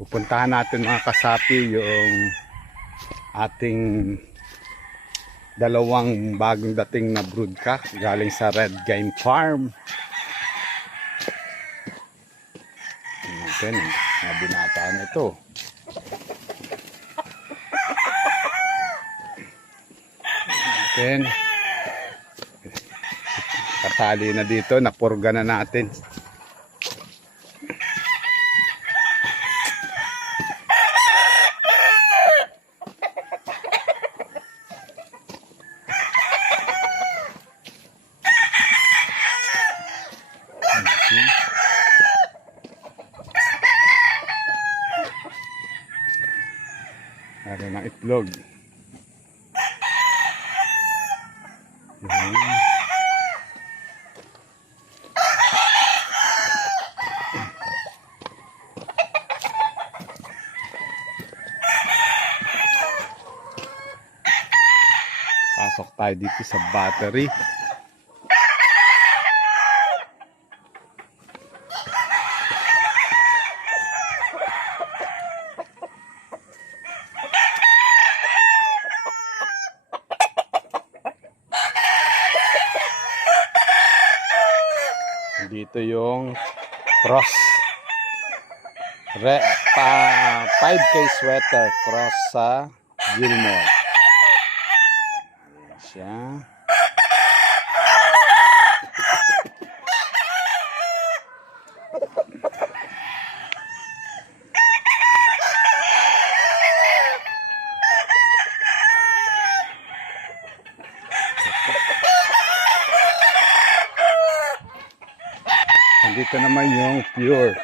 Pupuntahan natin mga kasapi yung ating dalawang bagong dating na broodcock galing sa Red Game Farm. Natin, mga binataan ito. Natin. Katali na dito, napurga na natin. Meron ng itlog. Pasok tayo dito sa battery. Dito yung cross 5K sweater cross sa Gilmore. Ayan siya. Dito naman yung pure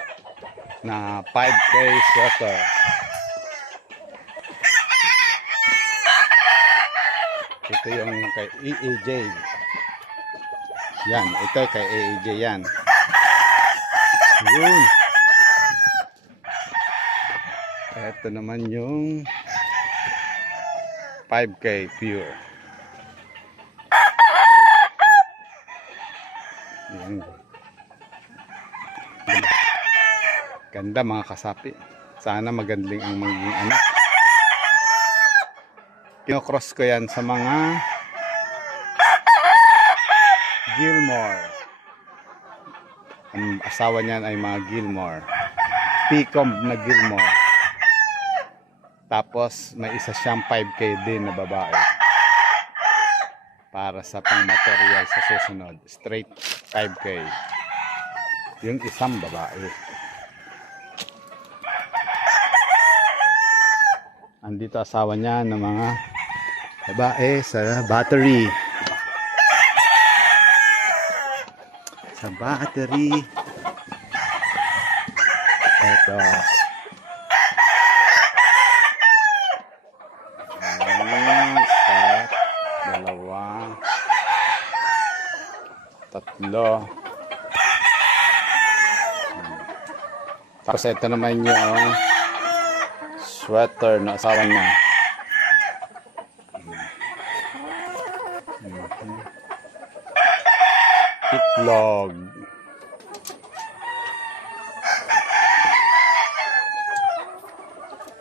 na 5K sweater. Ito yung kay EAJ. Yan, ito kay EAJ yan. Yun. Ito naman yung 5K pure. Yan. Ganda mga kasapi. Sana magandang ang magiging anak. Kinocross ko yan sa mga Gilmore. Ang asawa niyan ay mga Gilmore. P-comb na Gilmore. Tapos may isa siyang 5K din na babae. Para sa pang material sa susunod. Straight 5K. Yung isang babae. Andito asawa niya ng mga babae sa battery. Sa battery. Ito. Isa, dalawa, tatlo. Tapos ito naman yung sweater na asawa niya. Itlog.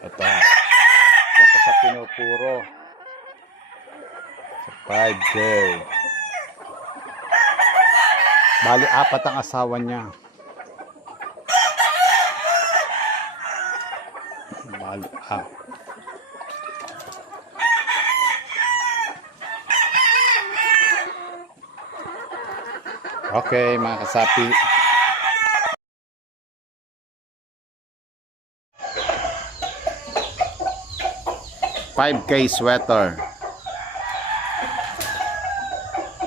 Ito. Yan ko sa pinupuro. Sa 5K. Bali, 4 ang asawa niya. Okay mga kasapi, $5K sweater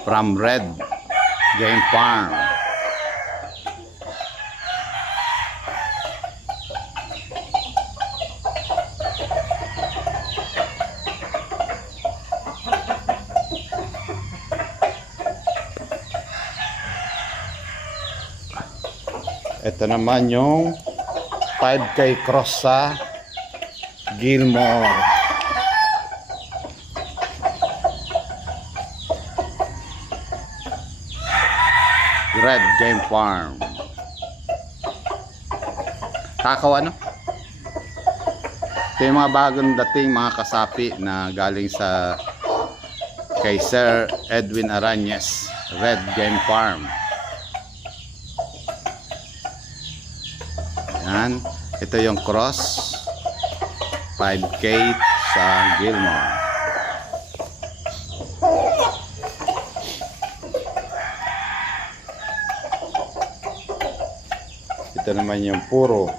from Red Game Farm. Ito naman yung 5K cross sa Gilmore. Red Game Farm. Takaw ano? Ito yung mga bagong dating mga kasapi na galing sa kay Sir Edwin Arañez, Red Game Farm. Yan. Ito yung cross 5K sa Gilmore. Ito naman yung puro.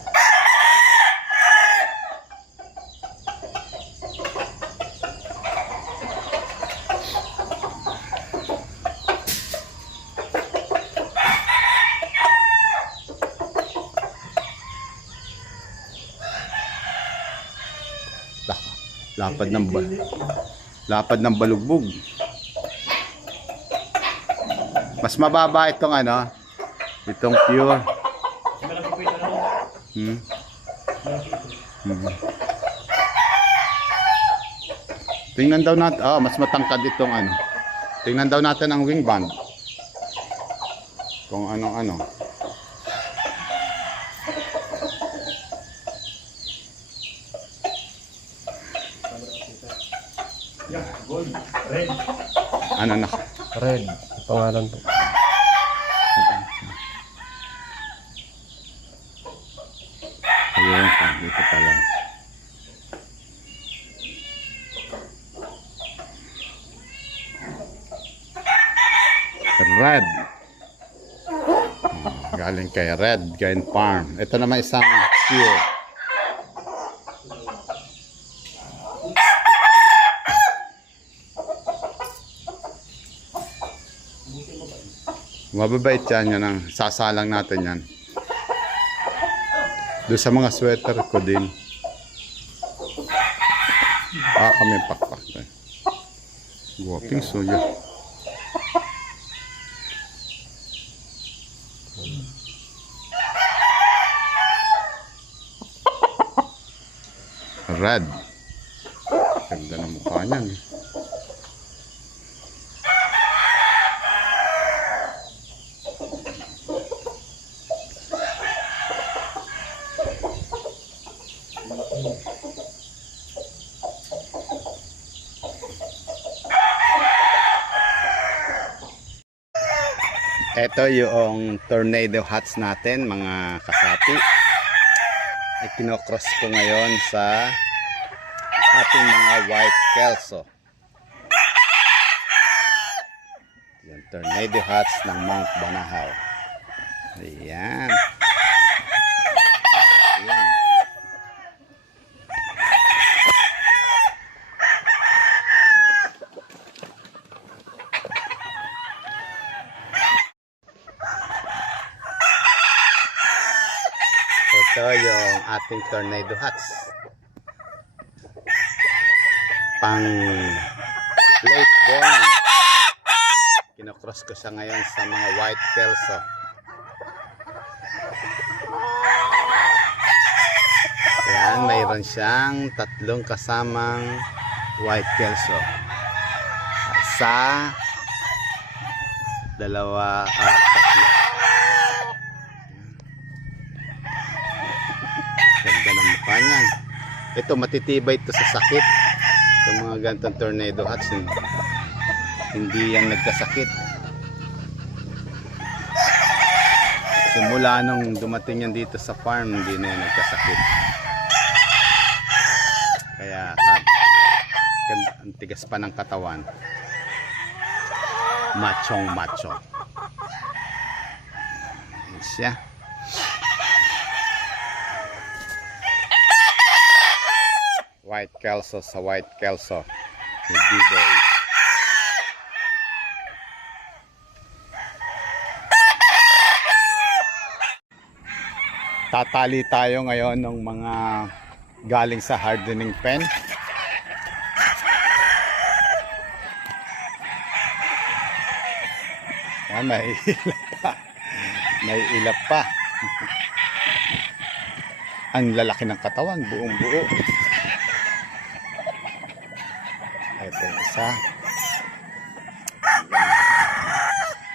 Lapad ng balugbog. Mas mababa itong ano, itong pure. Tingnan daw natin, mas matangkad itong ano. Tingnan daw natin ang wing band. Kung ano. Red. Ano na? Red. Pangalan po. Ayun, dito pala. Red. Galing kay Red Game Farm. Ito naman isang pure. Mababait yan, yan ang sasalang natin yan. Doon sa mga sweater ko din. Kami pakpak. Guwaping suya. Red. Ganda ng mukha niyan. Ito yung tornado hats natin mga kasapi. Ikinocross ko ngayon sa ating mga white kelso. Yung tornado hats ng Mount Banahaw. Ayan. Ayan. Ito yung ating tornado hats. Pang late born. Kinocross ko siya ngayon sa mga white kelso. Yan, mayroon siyang 3 kasamang white kelso. Sa 2 at 3. Ganda ng mukha niyan. Ito matitibay ito sa sakit. Sa mga gantong tornado hats, hindi yan nagkasakit. Simula nung dumating yan dito sa farm, hindi na yan nagkasakit. Kaya ang tigas pa ng katawan. Machong macho. Yan siya. White kelso sa white kelso. B-boy. Tatali tayo ngayon ng mga galing sa hardening pen. May ilap pa. May ilap pa. Ang lalaki ng katawan, buong buo. Ito yung isa.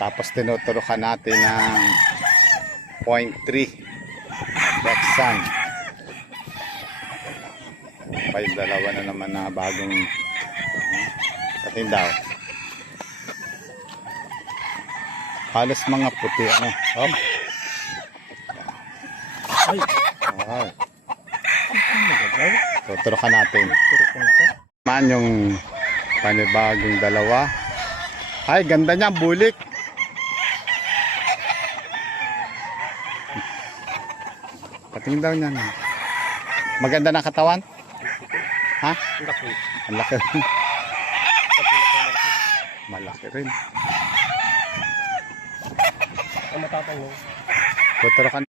Tapos tinuturukan natin ng 0.3 Dexan. pa yung dalawa na naman na bagong pating daw. Halos mga puti ano. Hop. Ay. Wow. Tuturukan natin. Man yung panibagong dalawa. Ay, ganda niya, bulik. Patingin daw niya. Maganda na katawan? Ha? Laki. Ang laki rin. Malaki rin. Ang matapang mo. Tuturukan.